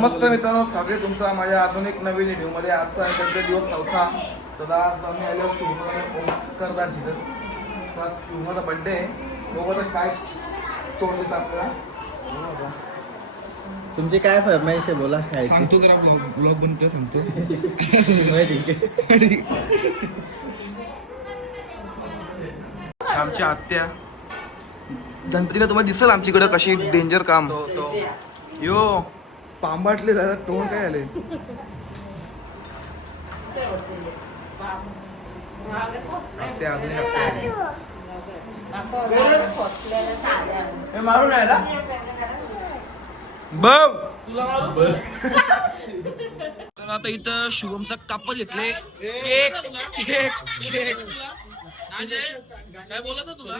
नमस्कार मित्रांनो, स्वागत तुमचा माझ्या आधुनिक नवीन व्हिडिओमध्ये. आजचा गणपती दिवस 4था. तर आज आम्ही आलो ओंकारदाची. तर आज शुभमचा बड्डे आहे. बघू काय तोंड देतं आपल्याला. तुमची काय फरमाईश आहे बोला. सांगतो जरा ब्लॉग बनतो सांगतो. आमची आत्या गणपतीला तुम्हाला दिसल आमच्याकडे कशी डेंजर काम. यो पांबाटले झालं तोंड काय झाले. मारून आहे ना बघ. तर आता इथं शुभमचा कापड घेतले. काय बोलत तुला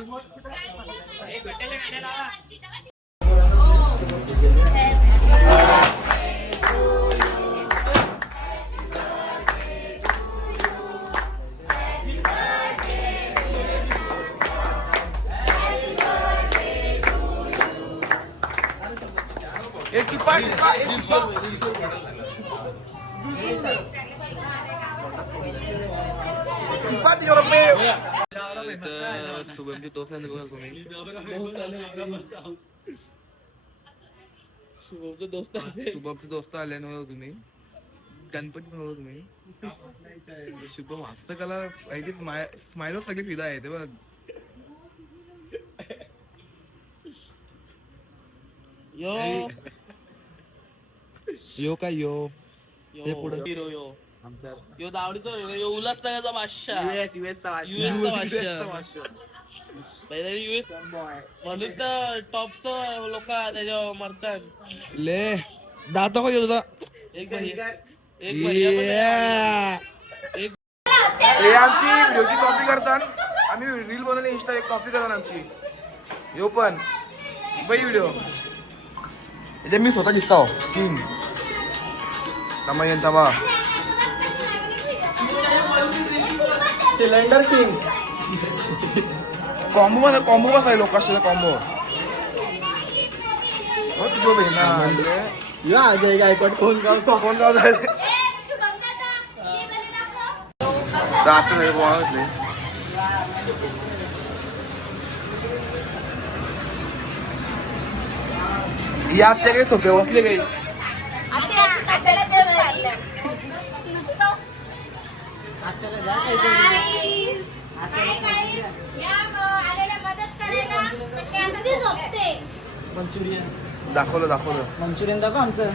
शुभमची दोस्त शुभमचे दोस्त आले ना तुम्ही. गणपती म्हणून तुम्ही शुभम हस्तकला स्माइल सगळी फिदा आहे ते बघ. यो काय यो हे पुढे हिरो यो दावडीचा यो उल्हासनगरचा बादशाह. युएसचा बादशाह युएस म्हणून तर टॉपचं लोक त्याच्यावर मरतात. ले दात हो तुझा. आमची व्हिडिओची कॉपी करतात. आम्ही रील बनवली इंस्टा एक कॉपी करतात आमची. यो पण बाई व्हिडिओ याच्या मी स्वतः दिसतो. तमा सिलेंडर किंग कॉम्बो बस आहे लोकांचा कॉम्बो. तुझो बहिणा अजय गायकवाड फोन गाव झाले. या आजच्या काही सोपे बसले काही. दाखवलं मंचुरियन दाखव आमचं.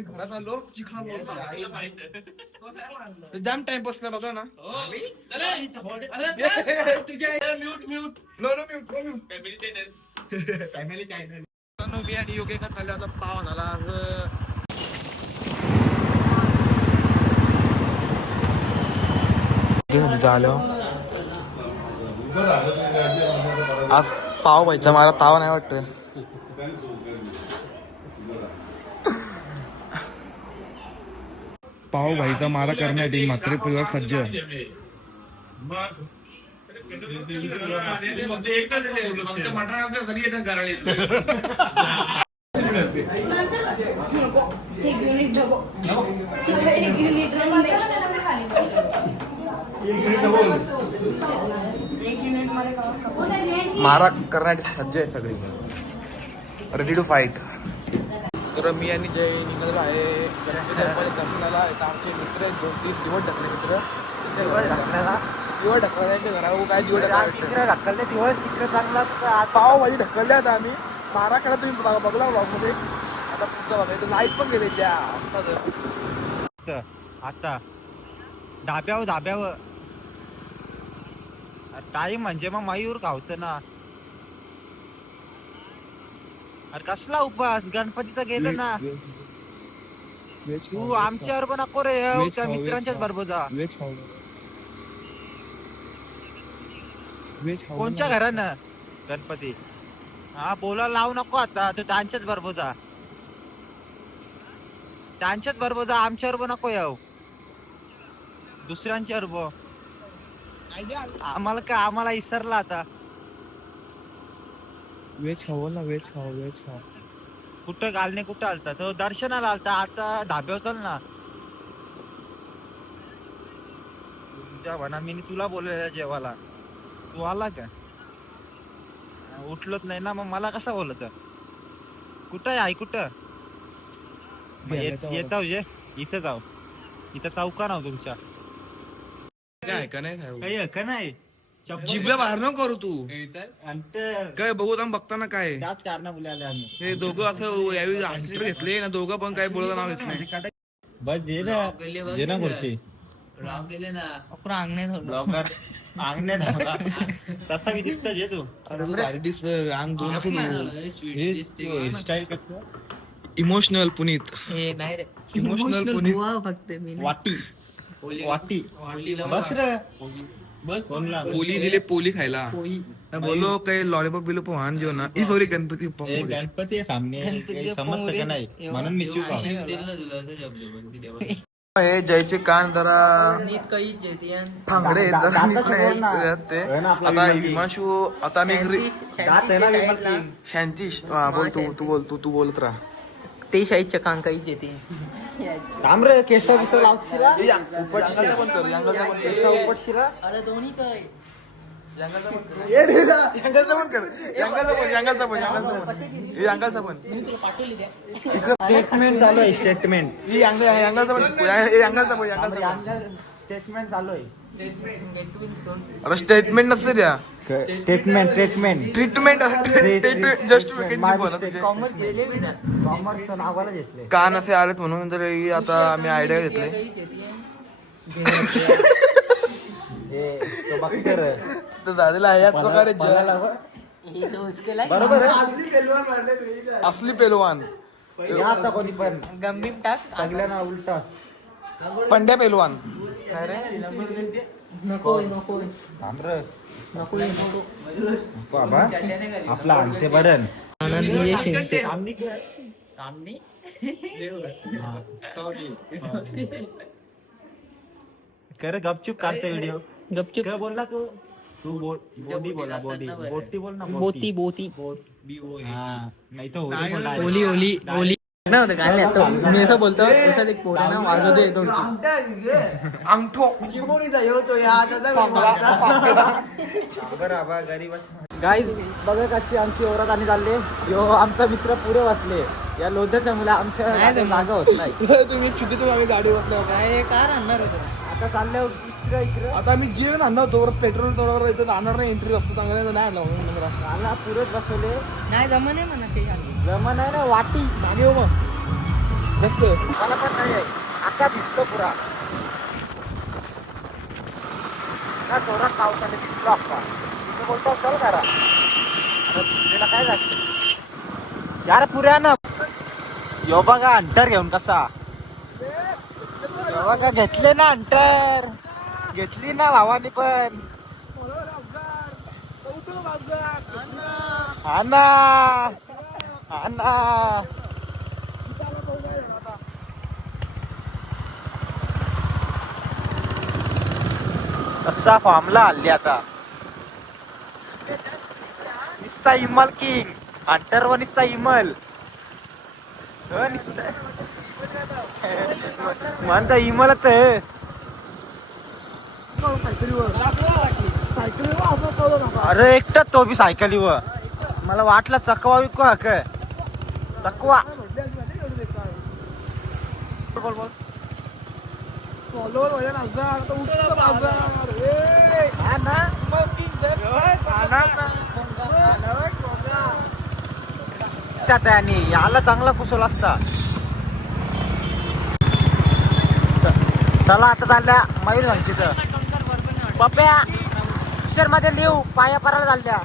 घरात आलो जाम टाइमपास ना बघा ना. मी आणि योगे का खाल्ला होता पाव झाला. आज पाव व्हायचा मला तावा नाही वाटत. पाव भाईचा मारा करण्यासाठी मात्र परिवार सज्ज. मारा करण्यासाठी सज्ज आहे सगळी. Ready to fight. तर मी आणि जय निघालेलो आहे गणपती दर्शनाला. आमचे मित्र आहेत 2-3 दिवस ढकले मित्र. दिवस ढकलण्याच्या घरावर काय दिवस ढकलले दिवस मित्र चांगला. पाव भाजी ढकलले आता आम्ही. मारा खेळा तुम्ही बघला ब्लॉगमध्ये. आता पुढचा बघा लाईट पण गेले त्या आता धाब्यावर टाईम म्हणजे मग मयूर खावत ना. अरे कसला उपास गणपतीचा गेलो ना. तू आमच्यावर पण नको रे. मित्रांच्याच बरोबर जा. कोणच्या घरानं गणपती हा बोलायला लावू नको आता. तू त्यांच्याच बरोबर जा. त्यांच्याच बरोबर जा. आमच्यावर पण नको येऊ. दुसऱ्यांच्या बरोबर आम्हाला इसरला आता. व्हेज खाऊ ना, व्हेज खाऊ. कुठं घालणे कुठं आलता तो दर्शनाला आलता. आता धाब्यावर चल ना. तुझ्या म्हणा मी तुला बोललेला जेवायला, तू आला का? उठलोच नाही ना, मग मला कसा बोलत? कुठं आहे कुठं? येताव जे इथं जाऊ. इथं चौका नाव तुमच्या काय का नाही काही का नाही. जिबला बाहेर न करू तू. काय बघू आम्ही बघताना काय त्याच कारण बोलायला आम्ही. हे दोघं असं यावेळी हॉस्पिटल घेतले ना, दोघं पण काय बोलत नाव घेत नाही. बस जे ना खुर्ची तसा मी दिसत जे तू अंग दोन इमोशनल पुनीत. इमोशनल पुनीत. वाटी बस रे. पोली दिले पोली खायला. बोलो काही लॉलीपॉप बिलोपॉप वाहन जेवण ना. सॉरी गणपती गणपती सामने समजत का नाही म्हणून मी चूक. हे जयचे कान जरा फांगडे जरा ते. आता हिमांशू आता मी शांतीश बोल तू बोलत राहा. ते शाहीच्या कान काहीच येते. तांबरे केस बिस लावशीला अरे दोन्ही काय मी तुला पाठवली द्या. स्टेटमेंट चालू आहे. स्टेटमेंट स्टेटमेंट चालू आहे. अरे स्टेटमेंट नसते द्या. ट्रीटमेंट ट्रीटमेंट जस्ट कॉमर्स घेतले मी ना. कॉमर्स नावाला घेतले. कान असे आलेत म्हणून तर आता आम्ही आयडिया घेतले. तर दादाला याच प्रकारे बरोबर असली पेलवान आता कोणी पण गंभीर टाक सगळ्यांना उलटा पंड्या पेलवान. अरे नको तांबरे नको बाबा आपला आणते बरं. आनंदी शिंदे कर गपचूप काढते व्हिडिओ. गपचूप काय बोलला तू बॉडी बोला बोटी बोल ना. बोती हा नाही तर ओली ना होतं गाणे. तो मी असं बोलतो तसंच एक पोर ना वाजवते येतो. अंगठो गाईज बघा कशी आमची ओरत आणि चालले. यो आमचा मित्र पुरे वाचले. या लोध्याच्या मुला आमच्या जागा होत नाही. तुम्ही चुकीतून आम्ही गाडी बसलो. काय कार आणणार होतं. आता चालले दुसऱ्या इकडे. आता आम्ही जेवण आणणार तोवर पेट्रोल तोवर इथं आणणार नाही. एंट्री असतो चांगलं नाही आणलं. मला पुरेच बसवले. नाही जमा नाही म्हणा ते जमा नाही ना वाटी आम्ही हो मग मस्त. मला पण नाही आहे. आता दिसतो पुरा ना जोरात पावसाने दिसलो अप्पा. तिथे बोलतो चल करा. तिला काय झालं यार पुऱ्या ना. यो बघा अंटर घेऊन कसा. यो बघा घेतले ना अंटर. घेतली ना भावानी पण. हा ना कसा फॉर्मला हल्ली आता. निस्ता इमल किंग अंटर व निस्ता इमल म्हणता इमलच. अरे एकटा तो बी सायकलीवर. मला वाटलं चकवा विकू हा काय चकवा. बोल बोल त्याने याला चांगला कुशल असता. चला आता चालल्या मयूर संचीच पप्या पिक्चर मध्ये लिहू पाया पराला चालल्या.